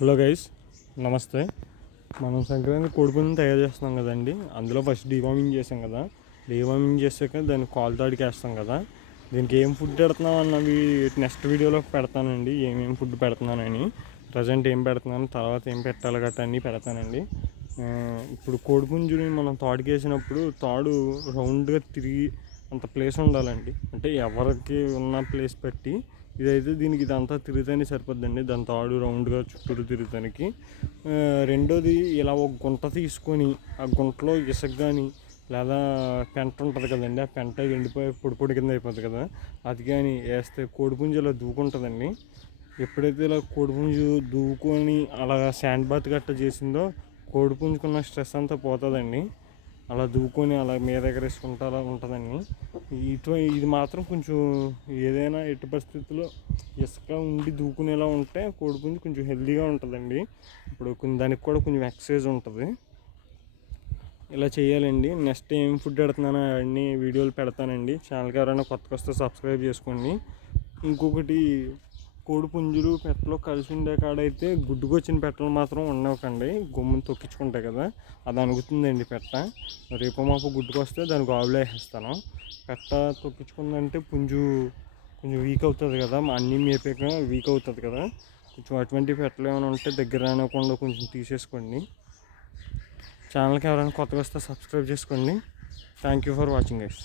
Hello guys, నమస్తే. మనం సంక్రాంతి కోడిపుంజుని తయారు చేస్తున్నాం కదండి. అందులో ఫస్ట్ డీవార్మింగ్ చేసాం కదా. డీవార్మింగ్ చేసాక దాన్ని కాలుతాడికి వేస్తాం కదా. దీనికి ఏం ఫుడ్ పెడుతున్నాం అన్నవి నెక్స్ట్ వీడియోలో పెడతానండి. ఏమేమి ఫుడ్ పెడుతున్నానని, ప్రజెంట్ ఏం పెడుతున్నాను, తర్వాత ఏం పెట్టాలి గట్రా అన్నీ పెడతానండి. ఇప్పుడు కోడిపుంజుని మనం తాడుకి వేసినప్పుడు తాడు రౌండ్గా తిరిగి అంత ప్లేస్ ఉండాలండి. అంటే ఎవరికి ఉన్న ప్లేస్ పెట్టి, ఇదైతే దీనికి ఇదంతా తిరుగుతానే సరిపోద్దండి. దాని తాడు రౌండ్గా చుట్టూరు తిరుగుతానికి. రెండోది, ఇలా ఒక గుంట తీసుకొని ఆ గుంటలో ఇసుక కానీ లేదా పెంట ఉంటుంది కదండి, ఆ పెంట ఎండిపోయి పొడి పొడి కింద అయిపోతుంది కదా, అది కానీ వేస్తే కోడిపుంజు ఇలా దూకుంటుందండి. ఎప్పుడైతే ఇలా కోడిపుంజు దూకొని అలా శాండ్ బాత్ గట్ట చేసిందో కోడిపుంజుకున్న స్ట్రెస్ అంతా పోతుందండి. అలా దూకొని అలా మీద ఎగరేసుకుంటా అలా ఉంటుందండి. ఇది మాత్రం కొంచెం ఏదైనా ఎట్టి పరిస్థితుల్లో ఇసుక ఉండి దూకునేలా ఉంటే కోడిపుంజు కొంచెం హెల్తీగా ఉంటుందండి. ఇప్పుడు దానికి కూడా కొంచెం ఎక్సర్సైజ్ ఉంటుంది. ఇలా చేయాలండి. నెక్స్ట్ ఏం ఫుడ్ పెడుతున్నానో అన్నీ వీడియోలు పెడతానండి. ఛానల్కి ఎవరైనా కొత్తగా వస్తే సబ్స్క్రైబ్ చేసుకోండి. ఇంకొకటి, కోడిపుంజులు పెట్టలు కలిసి ఉండే కాడైతే గుడ్డుకొచ్చిన పెట్టలు మాత్రం ఉండవకండి. గుమ్మని తొక్కించుకుంటాయి కదా, అది అనుగుతుందండి పెట్ట. రేపు మాపు గుడ్డుకొస్తే దానికి ఆవులో వేసేస్తాను. పెట్ట తొక్కించుకుందంటే పుంజు కొంచెం వీక్ అవుతుంది కదా, అన్నీ మేపాక వీక్ అవుతుంది కదా. కొంచెం అటువంటి పెట్టలు ఏమైనా ఉంటే దగ్గర రానివ్వకుండా కొంచెం తీసేసుకోండి. ఛానల్కి ఎవరైనా కొత్తగా వస్తే సబ్స్క్రైబ్ చేసుకోండి. Thank you for watching guys.